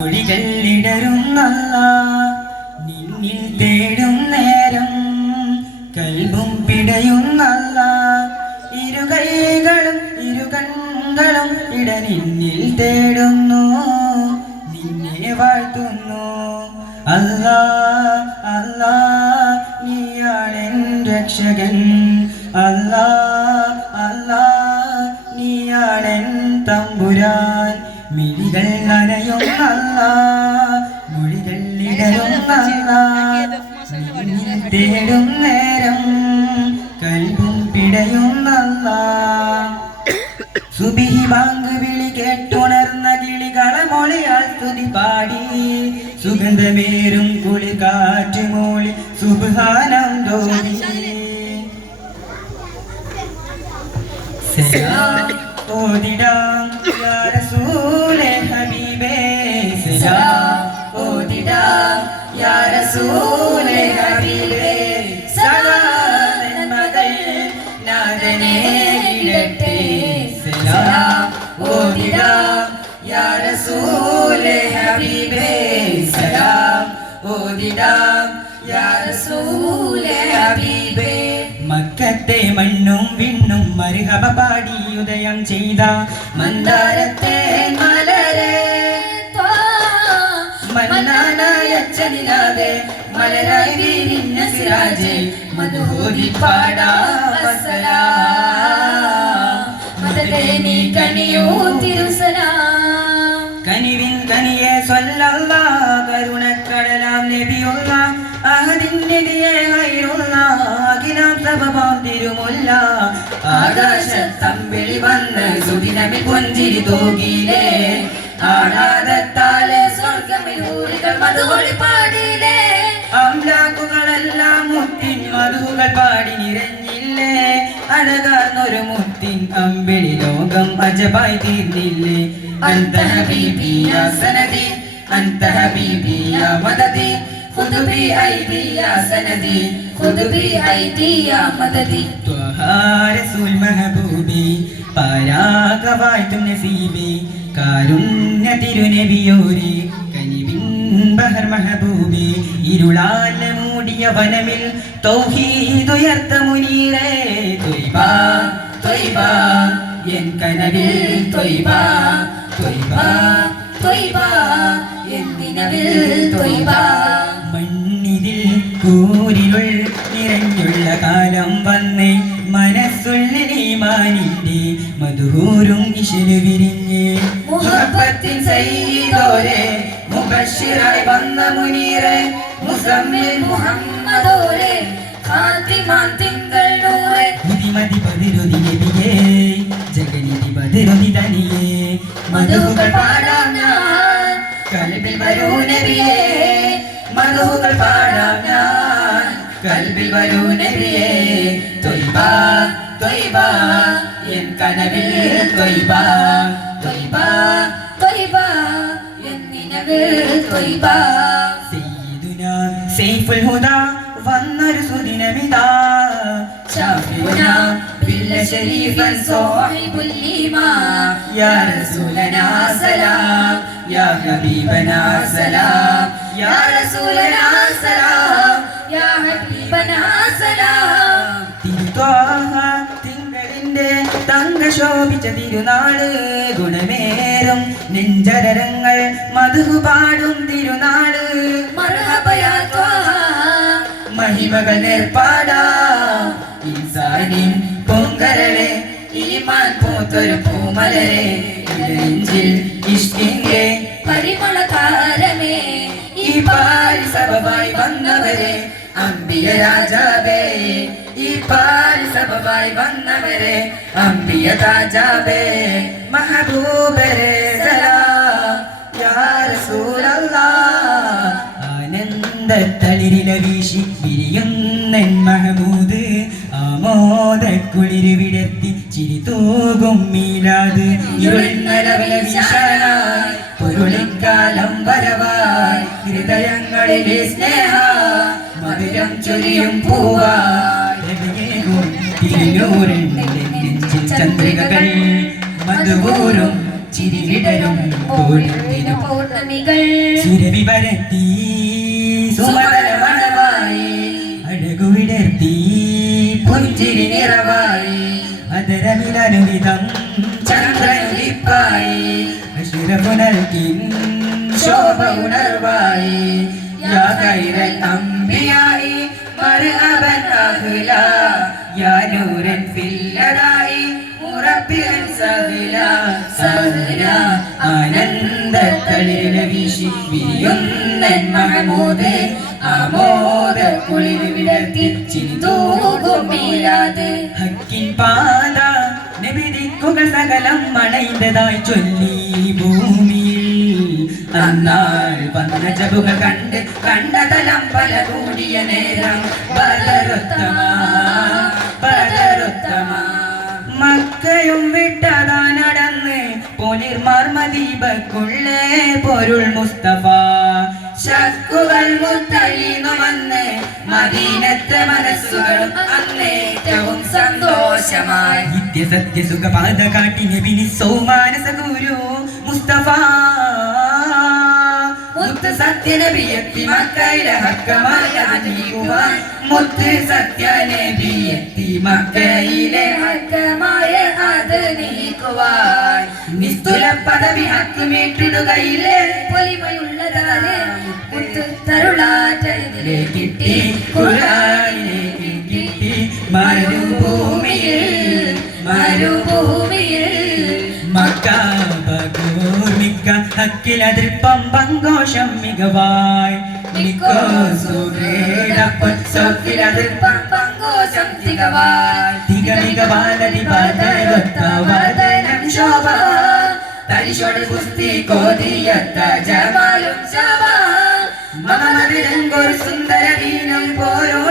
ഒളികളിടരുന്നല്ല നിന്നിൽ തേടും നേരം കൽബും പിടയുന്നല്ല ഇരുകൈകളും ഇരുകണ്ണുകളും ഇട നിന്നിൽ തേടുന്നു നിന്നെ വാഴ്ത്തുന്നു അല്ലാ അല്ലാ നീയാണെൻ രക്ഷകൻ അല്ലാ അല്ലാ നീയാണെൻ തമ്പുരാൻ മിഴികൾ നനയുന്നല്ല മൊഴികൾ ഇടരുന്നല്ല തേടും നേരം കൽബും പിടയുന്നല്ല സുബിഹി ബാങ്ക് വിളി കേട്ടുണർന്ന കിളികളെ മൊഴിയാൽ സ്തുതി പാടി സുഗന്ധമേറും കുളി കാറ്റ് മൂളി സുബ്ഹാനം തോന്നി ഓതിടാം യാ റസൂലേ ഹബീബേ സലാം ഓതിടാം യാ റസൂലേ ഹബീബേ സലാം മകൾ നാദനേ ഇടട്ടെ സലാം ഓതിടാം യാ റസൂലേ ഹബീബേ സലാം ഓതിടാം യാ റസൂലേ ഹബീബേ മക്കത്തെ മണ്ണും വിണ്ണും മർഹബ പാടി ഉദയം ചെയ്ത മന്ദാരത്തെ മലരെ മന്നാനായ ചനിലാവേ മലരായി വിരിഞ്ഞ സിറാജേ മധുഹോദി പാടാ വസലാം മദദേ നീ കനിയോ തിരുസലാം കനിവിൻ കനിയെ സ്വല്ലല്ലാഹ് കരുണക്കടലാം നബിയുള്ള അഹദിന്റെ ദിയേ ഖൈറുള്ള അഖിലാം സബബാം തിരുമുല്ല ആകാശത്തമ്പിളി വന്ന് സുദിനമിൽ പുഞ്ചിരി തൂകിയിലേ ആടാദത്താലെ സ്വർഗ്ഗമിൽ ഹൂറികൾ മധുഹൊളി പാടിയിലേ അംലാക്കുകളെല്ലാം മുത്തിൻ മധുകൾ പാടി നിറഞ്ഞില്ലേ അഴകാർന്നൊരു മുത്തിൻ അമ്പിളി ലോകം അജബായി തീർന്നില്ലേ അന്ത ഹബീബി യാ സനദി അന്ത ഹബീബി യാ മദദി खुद भी आईदी या सनदी खुद भी आईदी या मददी त्वहा रसूल महबूबी പരാഗവാഴ്ത്തും നസീബി കാരുണ്യ തിരുനബിയോരെ കനിവിൻ ബഹർ മഹബൂബി ഇരുളാൽ മൂടിയ വനമിൽ തൗഹീദ് ഉയർത്ത മുനീറേ ത്വയ്ബ ത്വയ്ബ എൻ കനവിൽ ത്വയ്ബ ത്വയ്ബ ത്വയ്ബ എൻ നിലവിൽ ത്വയ്ബ മണ്ണിതിൽ കൂരിരുൾ നിറഞ്ഞുള്ള കാലം വന്നേ മനസ്സുള്ളിൽ ഈമാനിന്റെ മധുഹൂരും ഇശല് വിരിഞ്ഞ് മുഹബ്ബത്തിൻ സയ്യിദോരെ മുബശ്ശിറായി വന്ന മുനീറെ മുസമ്മിൽ മുഹമ്മദോരെ ഖാതിമാൻ തിങ്കൾ നൂറെ മതി ബദറുദി നബിയേ ജഗനിധി ബദറുദി തനിയേ മധുഹുകൾ പാടാം ഞാൻ കൽബിൽ വരൂ നബിയേ മധുഹുകൾ പാടാം ഞാൻ കൽബിൽ വരൂ നബിയേ ത്വയ്ബ ത്വയ്ബ എൻ കനവിൽ ത്വയ്ബ ത്വയ്ബ ത്വയ്ബ എൻ നിലവിൽ ത്വയ്ബ സയ്യിദുനാ സൈഫുൽ ഹുദാ വന്നൊരു സുദിനമിതാ ഷാഫിഉനാ ബില്ല ശരീഫൻ സാഹിബുൽ ഈമാൻ യാ റസൂലനാ സലാം യാ ഹബീബനാ സലാം യാ റസൂലനാ സലാം യാ ഹബീബനാ സലാം തിരുത്വാഹ തിങ്കളിന്റെ തങ്ക ശോഭിച്ച തിരുനാള് ഗുണമേറും നെഞ്ചരങ്ങൾ മധു പാടും തിരുനാള് മർഹബ യാ ത്വാഹ മഹിമകൾ നേർപ്പാടാ ഇൻസാനിൻ പൊങ്കരളെ ഈമാൻ പൂത്തൊരു പൂമലരെ നെഞ്ചിൽ ഇഷ്കിന്റെ പരിമള താരമേ ഈ പാരി സബബായി വന്നവരെ അമ്പിയ രാജാവേ ഈ പാരി സബബായി വന്നവരെ അമ്പിയ രാജാവേ മഹബൂബരെ സലാം യാ റസൂലല്ലാഹ് ആനന്ദത്തളിരില വീശി വിരിയുന്നൻ മഹമൂദ് ആമോദക്കുളിര് വിടർത്തി ചിരി തൂകും മീലാദ് ഇരുളിന്നലവിലെ വിശാലായി പൊരുളിക്കാലം വരവായി ഹൃദയങ്ങളിലെ സ്നേഹ മധുരം ചൊരിയും പൂവായി തിരുനൂറിൻ ചന്ദ്രികകൾ മധുവൂരും ചിരി വിടരും പൗർണമികൾ സുരഭി പരത്തി സുമതല മണവായി അഴകുവിടർത്തി പുഞ്ചിരി നിറവായി അതരമിലനുവിധം ചന്ദ്രൻ ദിപ്പായി അഷിറപുനൽകിൻ ശോഭ ഉണർവായി യാ ഖൈറൽ അംബിയായി മർഹബൻ അഹ്ലാ യാ നൂറൻ ഫിൽ ലദായി മുറബ്ബിയൻ സഹ്ലാ സഹ്ലാ ആനന്ദത്തളിര വീശി വിരിയുന്നൻ മഹമൂദ് ആമോദ കുളിർ വിടർത്തി ചിന്തൂകും മീലാദ് ഹക്കിൻ പാത നബിദിക്കുകൾ സകലം മണൈന്തതായി ചൊല്ലി ഭൂമിയിൽ അന്നാൾ വന്ന ജബുകൾ കണ്ടതലം പല കൂടിയ നേരം ബദറുത്തമ മക്കയും വിട്ടതാ നടന്ന് പോലിർമാർ മദീബക്കുള്ളേ പൊരുൾ മുസ്തഫ ശക്കുകൾ മുത്തഴീന്നു വന്ന് മദീനത്തെ മനസ്സുകളും അന്നേറ്റവും സന്തോഷമായി നിത്യസത്യ സുഖപാത കാട്ടി നബിനി സൗമാനസ ഗുരു മുസ്തഫ മുത്ത് സത്യ നബിയെത്തി മക്കയിലെ ഹക്കമായ നീക്കുവാൻ മുത്ത് സത്യ നബിയെത്തി മക്കയിലെ ഹക്കമായ അത് നീക്കുവാൻ നിസ്തുല പദവി ഹക്കുമേറ്റിടുകയില്ലേ പൊലിമയുള്ളതാണ് മുത്ത് തരുളാറ്റതിലെ കിട്ടി ഖുർആനിലേക്ക് കിട്ടി മരുഭൂമിയിൽ മക്കാബൂർമിക്ക ഹക്കിലതിർപ്പം പങ്കോഷം മികവായി നിക്കോ സുഗ്രേടപ്പൻ സൗക്കിലതിർപ്പം പങ്കോഷം തികവായി തികമികവാലതി പാതയൊത്ത വദനം ശോഭ തരിശോട് കുസ്തി കോതിയത്ത ജമാലും ശോഭ മമമതിരങ്കൊരു സുന്ദര ദീനം പോരോ